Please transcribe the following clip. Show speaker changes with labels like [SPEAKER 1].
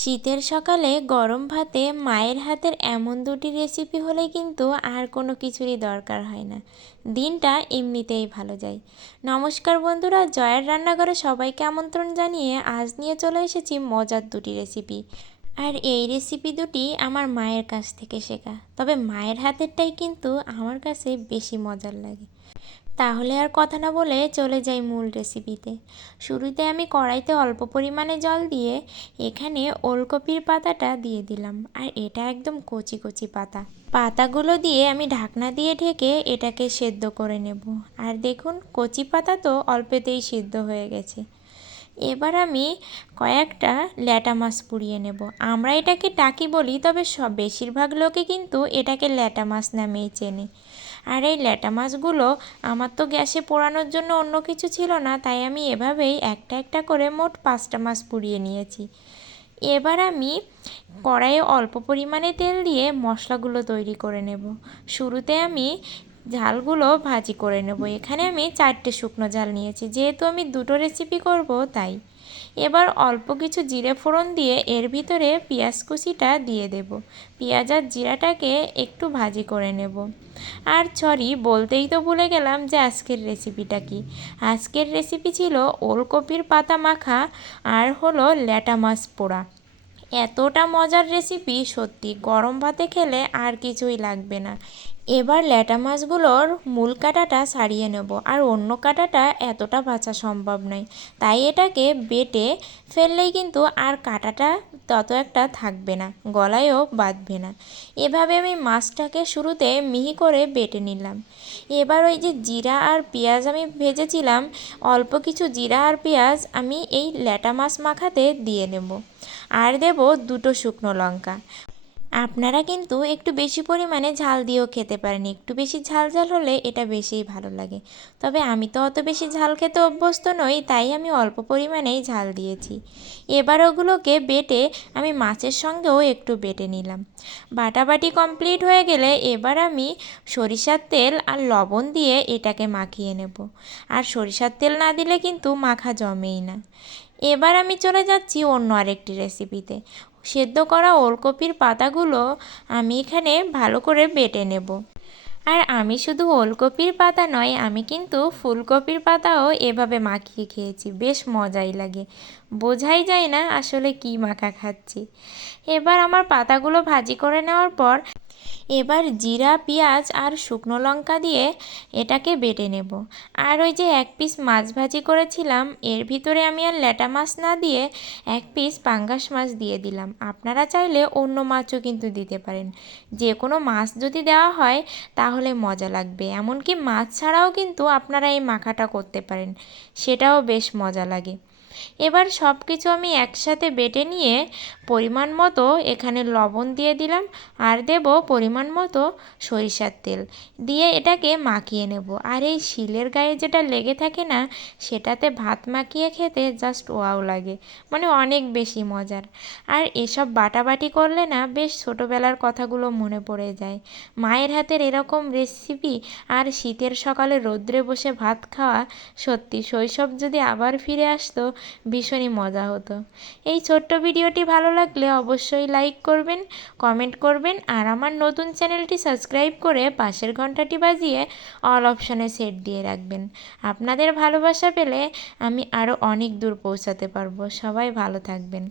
[SPEAKER 1] শীতের সকালে গরম ভাতে মায়ের হাতের এমন দুটি রেসিপি হলে কিন্তু আর কোনো কিছুরই দরকার হয় না। দিনটা এমনিতেই ভালো যায়। নমস্কার বন্ধুরা, জয়ের রান্নাঘরে সবাইকে আমন্ত্রণ জানিয়ে আজ নিয়ে চলে এসেছি মজার দুটি রেসিপি আর এই রেসিপি দুটি আমার মায়ের কাছ থেকে শেখা। তবে মায়ের হাতেরটাই কিন্তু আমার কাছে বেশি মজার লাগে। তাহলে আর কথা না বলে চলে যাই মূল রেসিপিতে শুরুতে আমি কড়াইতে অল্প পরিমাণে জল দিয়ে এখানে ওলকপির পাতাটা দিয়ে দিলাম, আর এটা একদম কচি কচি পাতা। পাতাগুলো দিয়ে আমি ঢাকনা দিয়ে ঢেকে এটাকে সেদ্ধ করে নেব। আর দেখুন, কচি পাতা তো অল্পেতেই সিদ্ধ হয়ে গেছে। এবার আমি কয়েকটা ল্যাটা মাছ পুড়িয়ে নেব। আমরা এটাকে টাকি বলি, তবে সব বেশিরভাগ লোকে কিন্তু এটাকে ল্যাটা মাছ নামেই চেনে। আর এই ল্যাটা মাছগুলো আমার তো গ্যাসে পোড়ানোর জন্য অন্য কিছু ছিল না, তাই আমি এভাবেই একটা একটা করে মোট পাঁচটা মাছ পুড়িয়ে নিয়েছি। এবার আমি কড়াইয়ে অল্প পরিমাণে তেল দিয়ে মশলাগুলো তৈরি করে নেব। শুরুতে আমি ঝালগুলো ভাজি করে নেব। এখানে আমি চারটে শুকনো ঝাল নিয়েছি, যেহেতু আমি দুটো রেসিপি করব, তাই। এবার অল্প কিছু জিরে ফোড়ন দিয়ে এর ভিতরে পেঁয়াজ কুচিটা দিয়ে দেব। পেঁয়াজ আর জিরাটাকে একটু ভাজি করে নেব। আর সরি, বলতেই তো ভুলে গেলাম যে আজকের রেসিপিটা কি। আজকের রেসিপি ছিল ওলকপির পাতা মাখা আর হলো ল্যাটা মাছ পোড়া। এতটা মজার রেসিপি সত্যি গরম ভাতে খেলে আর কিছুই লাগবে না। এবার ল্যাটা মাছগুলোর মূল কাঁটাটা ছাড়িয়ে নেব আর অন্য কাঁটাটা এতটা বাছা সম্ভব নয়। তাই এটাকে বেটে ফেললেই কিন্তু আর কাঁটাটা তত একটা থাকবে না, গলায়ও বাঁধবে না। এভাবে আমি মাছটাকে শুরুতে মিহি করে বেটে নিলাম। এবার ওই যে জিরা আর পেঁয়াজ আমি ভেজেছিলাম, অল্প কিছু জিরা আর পেঁয়াজ আমি এই ল্যাটা মাছ মাখাতে দিয়ে নেব। আর দেব দুটো শুকনো লঙ্কা। আপনারা কিন্তু একটু বেশি পরিমাণে ঝাল দিয়েও খেতে পারেন। একটু বেশি ঝাল ঝাল হলে এটা বেশিই ভালো লাগে। তবে আমি তো অত বেশি ঝাল খেতে অভ্যস্ত নই, তাই আমি অল্প পরিমাণেই ঝাল দিয়েছি। এবার ওগুলোকে বেটে আমি মাছের সঙ্গেও একটু বেটে নিলাম। বাটাবাটি কমপ্লিট হয়ে গেলে এবার আমি সরিষার তেল আর লবণ দিয়ে এটাকে মাখিয়ে নেব। আর সরিষার তেল না দিলে কিন্তু মাখা জমেই না। এবার আমি চলে যাচ্ছি অন্য আরেকটি রেসিপিতে সেদ্ধ করা ওলকপির পাতাগুলো আমি এখানে ভালো করে বেটে নেব। আর আমি শুধু ওলকপির পাতা নয়, আমি কিন্তু ফুলকপির পাতাও এভাবে মাখিয়ে খেয়েছি, বেশ মজাই লাগে। বোঝাই যায় না আসলে কি মাখা খাচ্ছি। এবার আমার পাতাগুলো ভাজি করে নেওয়ার পর এবার জিরা, পেঁয়াজ আর শুকনো লঙ্কা দিয়ে এটাকে বেটে নেব। আর ওই যে এক পিস মাছ ভাজি করেছিলাম, এর ভিতরে আমি আর ল্যাটা মাছ না দিয়ে এক পিস পাঙ্গাস মাছ দিয়ে দিলাম। আপনারা চাইলে অন্য মাছও কিন্তু দিতে পারেন। যে কোনো মাছ যদি দেওয়া হয়, তাহলে মজা লাগবে। এমনকি মাছ ছাড়াও কিন্তু আপনারা এই মাখাটা করতে পারেন। সেটাও বেশ মজা লাগে। এবার সব কিছু আমি একসাথে বেটে নিয়ে পরিমাণ মতো এখানে লবণ দিয়ে দিলাম আর দেব পরিমাণ মতো সরিষার তেল। দিয়ে এটাকে মাখিয়ে নেব। আর এই শিলের গায়ে যেটা লেগে থাকে না, সেটাতে ভাত মাখিয়ে খেতে জাস্ট ওয়াও লাগে। মানে অনেক বেশি মজার। আর এসব বাটাবাটি করলে না বেশ ছোটোবেলার কথাগুলো মনে পড়ে যায়। মায়ের হাতের এরকম রেসিপি আর শীতের সকালে রৌদ্রে বসে ভাত খাওয়া সত্যি শৈশব যদি আবার ফিরে আসতো ভীষণই মজা হতো। এই ছোট্ট ভিডিওটি ভালো লাগলে অবশ্যই লাইক করবেন কমেন্ট করবেন আর আমার নতুন চ্যানেলটি সাবস্ক্রাইব করে পাশের ঘন্টাটি বাজিয়ে অল অপশানে সেট দিয়ে রাখবেন। আপনাদের ভালোবাসা পেলে আমি আরও অনেক দূর পৌঁছাতে পারব। সবাই ভালো থাকবেন।